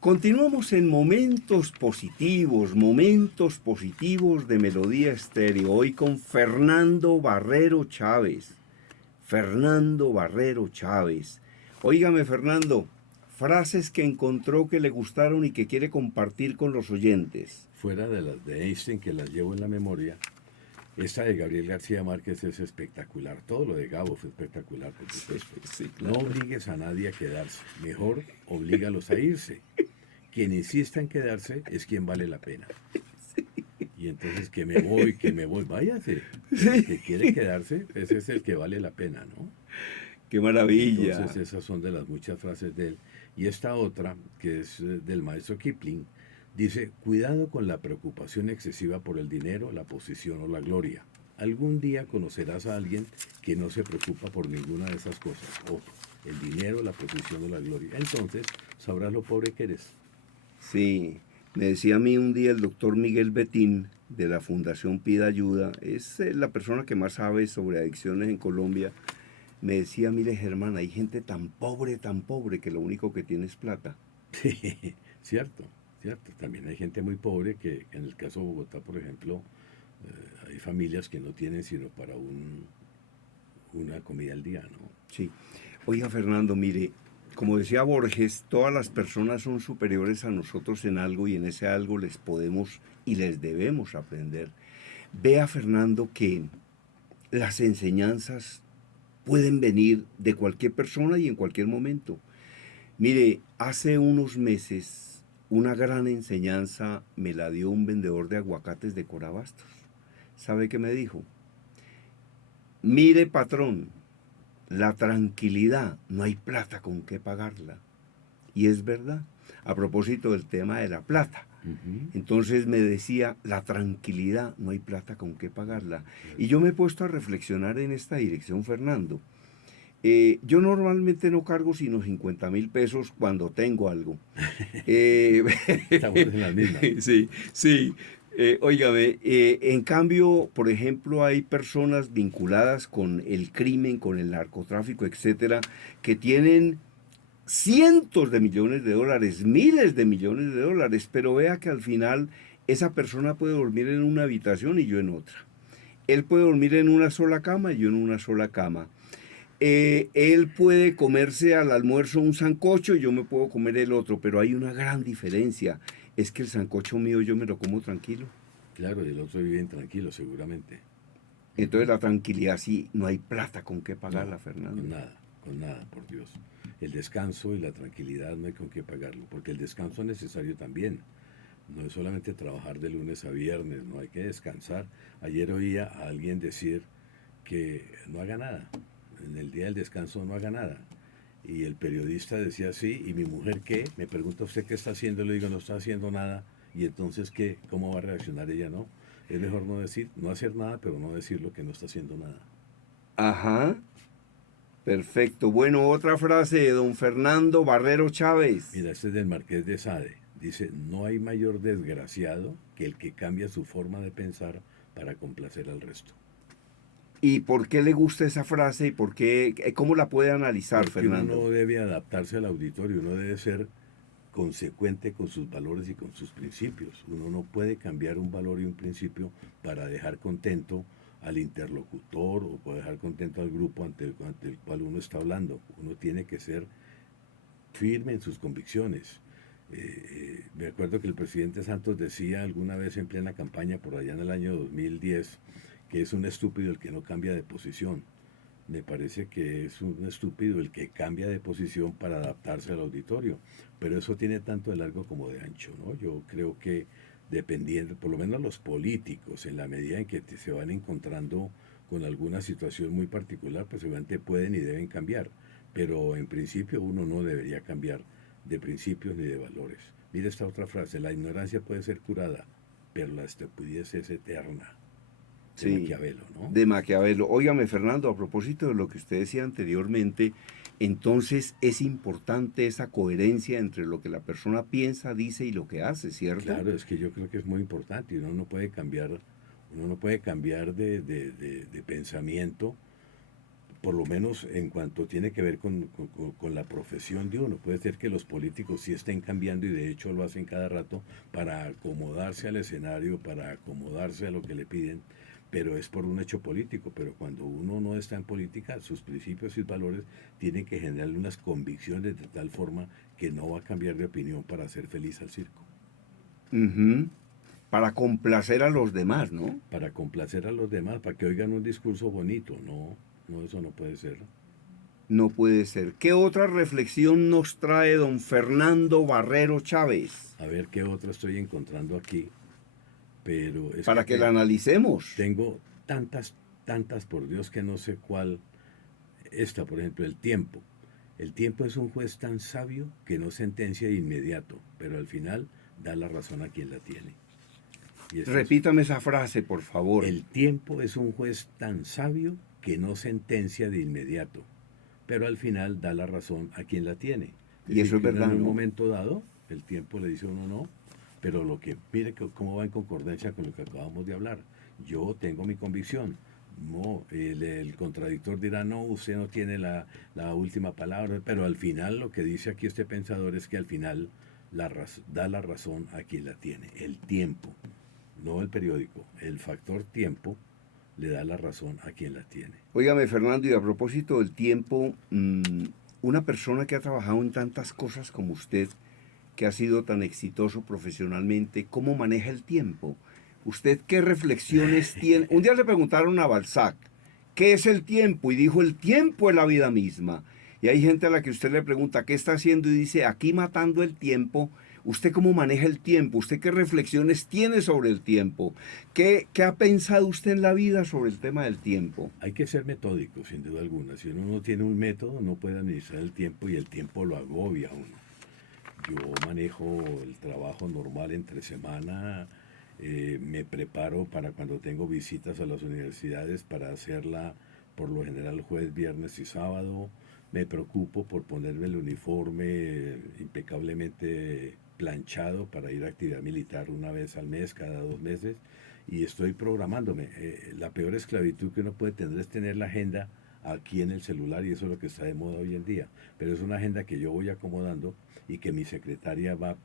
Continuamos en momentos positivos de Melodía Estéreo, hoy con Fernando Barrero Chávez. Fernando Barrero Chávez. Óigame, Fernando, frases que encontró que le gustaron y que quiere compartir con los oyentes. Fuera de las de Einstein, que las llevo en la memoria, esta de Gabriel García Márquez es espectacular. Todo lo de Gabo fue espectacular, por supuesto. Sí, No claro. obligues a nadie a quedarse, mejor oblígalos a irse. Quien insista en quedarse es quien vale la pena. Y entonces que me voy, váyase. Pero el que quiere quedarse, ese es el que vale la pena, ¿no? Qué Entonces maravilla. esas son de las muchas frases de él. Y esta otra, que es del maestro Kipling, dice, cuidado con la preocupación excesiva por el dinero, la posición o la gloria. Algún día conocerás a alguien que no se preocupa por ninguna de esas cosas. Ojo, el dinero, la posición o la gloria. Entonces sabrás lo pobre que eres. Sí, me decía a mí un día el doctor Miguel Betín de la Fundación Pida Ayuda, es la persona que más sabe sobre adicciones en Colombia. Me decía, mire Germán, hay gente tan pobre que lo único que tiene es plata. Sí, cierto, cierto. También hay gente muy pobre que en el caso de Bogotá, por ejemplo, hay familias que no tienen sino para una comida al día, ¿no? Sí. Oiga, Fernando, mire, como decía Borges, todas las personas son superiores a nosotros en algo y en ese algo les podemos y les debemos aprender. Vea, Fernando, que las enseñanzas pueden venir de cualquier persona y en cualquier momento. Mire, hace unos meses una gran enseñanza me la dio un vendedor de aguacates de Corabastos. ¿Sabe qué me dijo? Mire, patrón, la tranquilidad, no hay plata con qué pagarla. Y es verdad, a propósito del tema de la plata. Ujú. Entonces me decía, la tranquilidad, no hay plata con qué pagarla. Y Cierto. yo me he puesto a reflexionar en esta dirección, Fernando. Yo normalmente no cargo sino 50.000 pesos cuando tengo algo. Eh, Estamos en las mismas. sí, sí. Óigame, en cambio, por ejemplo, hay personas vinculadas con el crimen, con el narcotráfico, etcétera, que tienen cientos de millones de dólares, miles de millones de dólares, pero vea que al final esa persona puede dormir en una habitación y yo en otra. Él puede dormir en una sola cama y yo en una sola cama. Él puede comerse al almuerzo un sancocho y yo me puedo comer el otro, pero hay una gran diferencia. Es que el sancocho mío yo me lo como tranquilo. Claro, y el otro vive intranquilo, seguramente. Entonces Ujú. la tranquilidad sí, no hay plata con qué No, pagarla, Fernando. con nada, por Dios. El descanso y la tranquilidad no hay con qué pagarlo, porque el descanso es necesario también. No es solamente trabajar de lunes a viernes, no hay que descansar. Ayer oía a alguien decir que no haga nada, en el día del descanso no haga nada. Y el periodista decía sí, ¿y mi mujer qué? Me pregunta usted qué está haciendo, le digo no está haciendo nada. Y entonces qué, ¿cómo va a reaccionar ella? No, es mejor no decir, no hacer nada, pero no decir lo que no está haciendo nada. Ajá, perfecto. Bueno, otra frase de don Fernando Barrero Chávez. Mira, este es del Marqués de Sade. Dice, no hay mayor desgraciado que el que cambia su forma de pensar para complacer al resto. ¿Y por qué le gusta esa frase y por qué, cómo la puede analizar, Porque uno Fernando? no debe adaptarse al auditorio, uno debe ser consecuente con sus valores y con sus principios. Uno no puede cambiar un valor y un principio para dejar contento al interlocutor o para dejar contento al grupo ante el cual uno está hablando. Uno tiene que ser firme en sus convicciones. Me acuerdo que el presidente Santos decía alguna vez en plena campaña por allá en el año 2010 que es un estúpido el que no cambia de posición. Me parece que es un estúpido el que cambia de posición para adaptarse al auditorio, pero eso tiene tanto de largo como de ancho, ¿no? Yo creo que dependiendo, por lo menos los políticos, en la medida en que se van encontrando con alguna situación muy particular, pues obviamente pueden y deben cambiar, pero en principio uno no debería cambiar de principios ni de valores. Mira esta otra frase, la ignorancia puede ser curada, pero la estupidez es eterna, de Sí, Maquiavelo, ¿no? de Maquiavelo. Óigame, Fernando, a propósito de lo que usted decía anteriormente, entonces es importante esa coherencia entre lo que la persona piensa, dice y lo que hace, ¿cierto? Claro, es que yo creo que es muy importante. Uno no puede cambiar de pensamiento por lo menos en cuanto tiene que ver con la profesión de uno. Puede ser que los políticos sí estén cambiando y de hecho lo hacen cada rato para acomodarse al escenario, para acomodarse a lo que le piden, pero es por un hecho político. Pero cuando uno no está en política, sus principios y valores tienen que generarle unas convicciones de tal forma que no va a cambiar de opinión para hacer feliz al circo. Ujú. Para complacer a los demás, ¿no? Para complacer a los demás, para que oigan un discurso bonito. No, no, eso no puede ser. No puede ser. ¿Qué otra reflexión nos trae don Fernando Barrero Chávez? A ver qué otra estoy encontrando aquí. Pero es Para que la analicemos. tengo tantas, tantas, por Dios que no sé cuál. Esta, por ejemplo, el tiempo. El tiempo es un juez tan sabio que no sentencia de inmediato, pero al final da la razón a quien la tiene. Y esta es, Repítame esa frase, por favor. el tiempo es un juez tan sabio que no sentencia de inmediato, pero al final da la razón a quien la tiene. Es Y eso decir, es que uno verdad, en un ¿no? momento dado, el tiempo le dice a uno no, pero mire cómo va en concordancia con lo que acabamos de hablar. Yo tengo mi convicción. No, el contradictor dirá, no, usted no tiene la última palabra, pero al final lo que dice aquí este pensador es que al final da la razón a quien la tiene. El tiempo, no el periódico, el factor tiempo le da la razón a quien la tiene. Óigame, Fernando, y a propósito del tiempo, una persona que ha trabajado en tantas cosas como usted, que ha sido tan exitoso profesionalmente, ¿cómo maneja el tiempo? ¿Usted qué reflexiones tiene? Un día le preguntaron a Balzac, ¿qué es el tiempo? Y dijo, el tiempo es la vida misma. Y hay gente a la que usted le pregunta, ¿qué está haciendo? Y dice, aquí matando el tiempo. ¿Usted cómo maneja el tiempo? ¿Usted qué reflexiones tiene sobre el tiempo? ¿Qué ha pensado usted en la vida sobre el tema del tiempo? Hay que ser metódico, sin duda alguna. Si uno no tiene un método, no puede administrar el tiempo y el tiempo lo agobia a uno. Yo manejo el trabajo normal entre semana, me preparo para cuando tengo visitas a las universidades para hacerla por lo general jueves, viernes y sábado. Me preocupo por ponerme el uniforme impecablemente planchado para ir a actividad militar una vez al mes, cada 2 meses, y estoy programándome. La peor esclavitud que uno puede tener es tener la agenda aquí en el celular y eso es lo que está de moda hoy en día. Pero es una agenda que yo voy acomodando y que mi secretaria va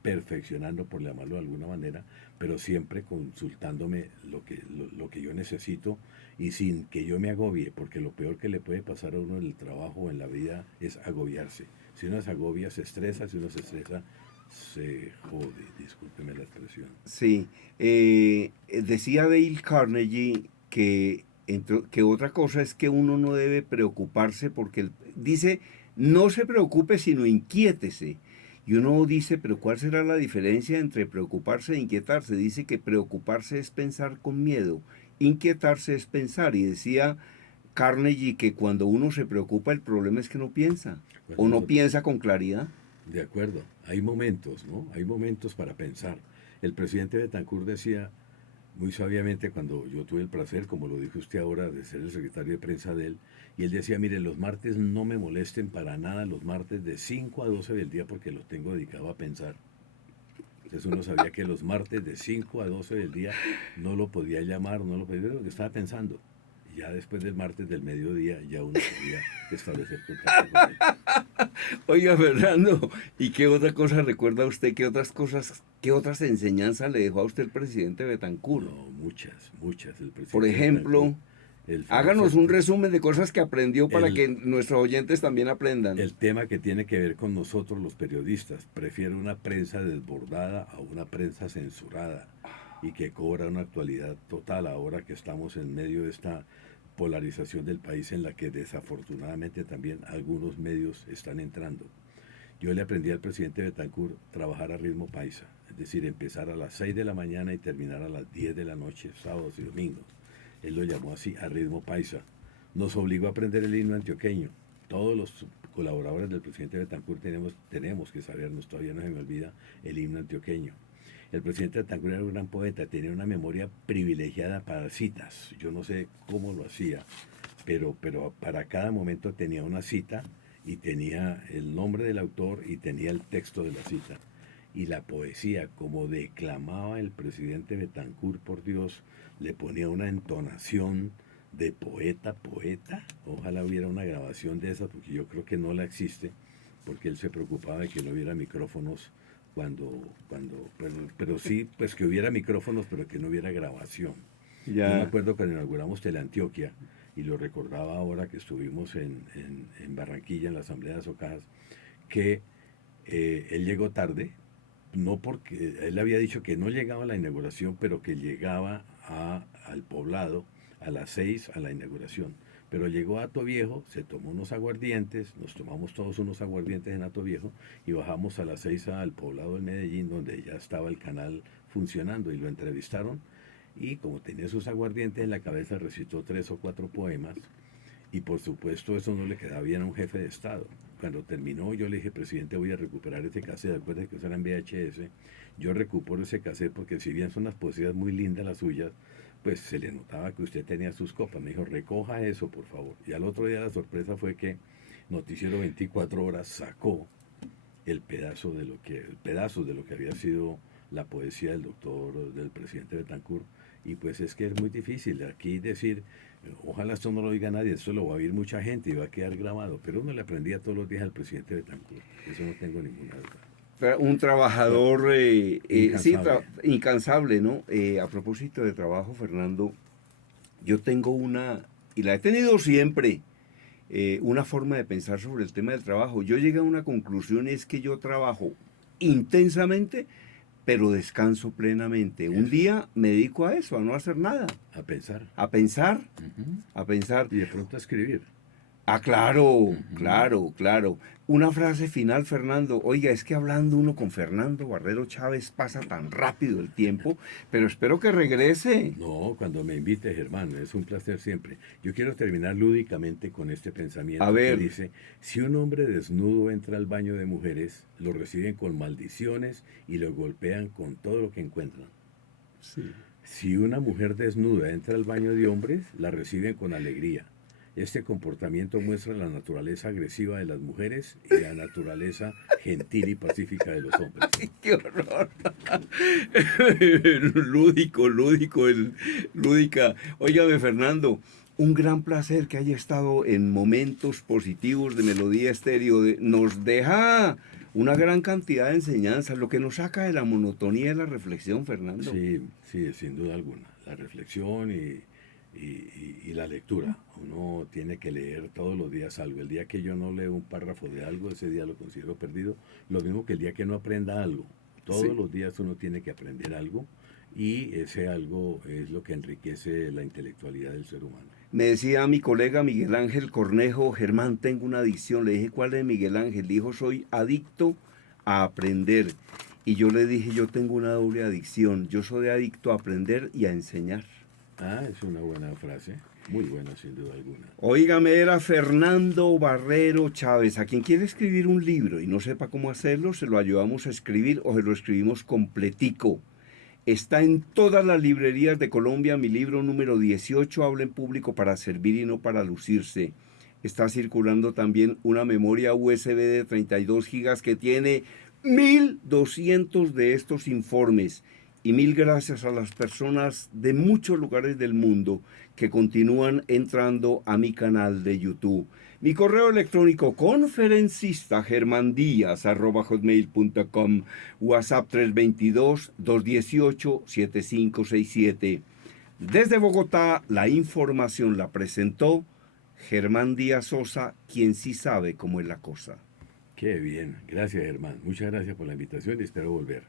perfeccionando, por llamarlo de alguna manera, pero siempre consultándome lo que yo necesito y sin que yo me agobie, porque lo peor que le puede pasar a uno en el trabajo o en la vida es agobiarse. Si uno se agobia, se estresa, si uno se estresa, se jode, discúlpeme la expresión. Sí, decía Dale Carnegie que otra cosa es que uno no debe preocuparse porque dice, no se preocupe sino inquiétese. Y uno dice, pero ¿cuál será la diferencia entre preocuparse e inquietarse? Dice que preocuparse es pensar con miedo, inquietarse es pensar. Y decía Carnegie que cuando uno se preocupa el problema es que no piensa Cuando o uno no se piensa con claridad. De acuerdo, hay momentos, ¿no? Hay momentos para pensar. El presidente Betancourt decía muy sabiamente cuando yo tuve el placer, como lo dijo usted ahora, de ser el secretario de prensa de él, y él decía, mire, los martes no me molesten para nada, los martes de 5 a 12 del día porque los tengo dedicado a pensar. Entonces uno sabía que los martes de 5 a 12 del día no lo podía llamar, no lo podía ver porque estaba pensando. Y ya después del martes del mediodía ya uno podía establecer contacto con él. Oiga, Fernando, ¿y qué otra cosa recuerda usted? ¿Qué otras cosas, qué otras enseñanzas le dejó a usted el presidente Betancur? No, muchas, muchas. El Por presidente Betancourt, ejemplo, el famoso háganos un resumen de cosas que aprendió para el, que nuestros oyentes también aprendan. el tema que tiene que ver con nosotros los periodistas. Prefiero una prensa desbordada a una prensa censurada y que cobra una actualidad total ahora que estamos en medio de esta polarización del país en la que desafortunadamente también algunos medios están entrando. Yo le aprendí al presidente Betancourt trabajar a ritmo paisa, es decir, empezar a las 6 de la mañana y terminar a las 10 de la noche, sábados y domingos. Él lo llamó así, a ritmo paisa. Nos obligó a aprender el himno antioqueño. Todos los colaboradores del presidente Betancourt tenemos que sabernos, todavía no se me olvida, el himno antioqueño. El presidente Betancourt era un gran poeta, tenía una memoria privilegiada para citas. Yo no sé cómo lo hacía, pero para cada momento tenía una cita y tenía el nombre del autor y tenía el texto de la cita. Y la poesía, como declamaba el presidente Betancourt, por Dios, le ponía una entonación de poeta, ojalá hubiera una grabación de esa, porque yo creo que no la existe, porque él se preocupaba de que no hubiera micrófonos pero sí, pues que hubiera micrófonos, pero que no hubiera grabación. Yo me Ya, acuerdo cuando inauguramos Teleantioquia, y lo recordaba ahora que estuvimos en Barranquilla, en la Asamblea de Socajas, que él llegó tarde, no porque él había dicho que no llegaba a la inauguración, pero que llegaba al poblado a las 6 a la inauguración. Pero llegó a Hato Viejo, se tomó unos aguardientes, nos tomamos todos unos aguardientes en Hato Viejo y bajamos a las 6 al poblado de Medellín, donde ya estaba el canal funcionando y lo entrevistaron. Y como tenía sus aguardientes en la cabeza, recitó 3 o 4 poemas y por supuesto eso no le quedaba bien a un jefe de Estado. Cuando terminó yo le dije, presidente, voy a recuperar ese cassette, después de que usaran VHS, yo recupero ese cassette porque si bien son las poesías muy lindas las suyas, pues se le notaba que usted tenía sus copas. Me dijo, recoja eso, por favor. Y al otro día la sorpresa fue que Noticiero 24 Horas sacó pedazos de lo que había sido la poesía del presidente Betancourt. Y pues es que es muy difícil aquí decir, ojalá esto no lo oiga nadie, esto lo va a oír mucha gente y va a quedar grabado. Pero uno le aprendía todos los días al presidente Betancourt. Eso no tengo ninguna duda. un trabajador, sí, Incansable. incansable, ¿no? A propósito de trabajo, Fernando, yo tengo y la he tenido siempre, una forma de pensar sobre el tema del trabajo. Yo llegué a una conclusión, es que yo trabajo intensamente, pero descanso plenamente. Un Eso. día me dedico a eso, a no hacer nada, A pensar. a pensar, Ujú. a pensar. Y de pronto a escribir. Ah, claro, Ujú. claro, claro. Una frase final, Fernando. Oiga, es que hablando uno con Fernando Barrero Chávez pasa tan rápido el tiempo, pero espero que regrese. No, cuando me invite, Germán, es un placer siempre. Yo quiero terminar lúdicamente con este A pensamiento que ver, dice, si un hombre desnudo entra al baño de mujeres, lo reciben con maldiciones y lo golpean con todo lo que encuentran. sí. Si una mujer desnuda entra al baño de hombres, la reciben con alegría. Este comportamiento muestra la naturaleza agresiva de las mujeres y la naturaleza gentil y pacífica de los hombres. ¡Qué horror! Lúdico, lúdico, lúdica. Óigame, Fernando, un gran placer que haya estado en momentos positivos de Melodía Estéreo. Nos deja una gran cantidad de enseñanzas, lo que nos saca de la monotonía de la reflexión, Fernando. Sí, sí, sin duda alguna. La reflexión y la lectura. Uno tiene que leer todos los días algo. El día que yo no leo un párrafo de algo, ese día lo considero perdido. Lo mismo que el día que no aprenda algo. Todos Sí. los días uno tiene que aprender algo y ese algo es lo que enriquece la intelectualidad del ser humano. Me decía mi colega Miguel Ángel Cornejo, Germán, tengo una adicción. Le dije, ¿cuál es, Miguel Ángel? Dijo, soy adicto a aprender. Y yo le dije, yo tengo una doble adicción. Yo soy adicto a aprender y a enseñar. Ah, es una buena frase. Muy buena, sin duda alguna. Óigame, era Fernando Barrero Chávez. A quien quiere escribir un libro y no sepa cómo hacerlo, se lo ayudamos a escribir o se lo escribimos completico. Está en todas las librerías de Colombia mi libro número 18, Habla en público para servir y no para lucirse. Está circulando también una memoria USB de 32 gigas que tiene 1200 de estos informes. Y mil gracias a las personas de muchos lugares del mundo que continúan entrando a mi canal de YouTube. Mi correo electrónico conferencista@hotmail.com, WhatsApp 322-218-7567. Desde Bogotá, la información la presentó Germán Díaz Sosa, quien sí sabe cómo es la cosa. Qué bien. Gracias, Germán. Muchas gracias por la invitación y espero volver.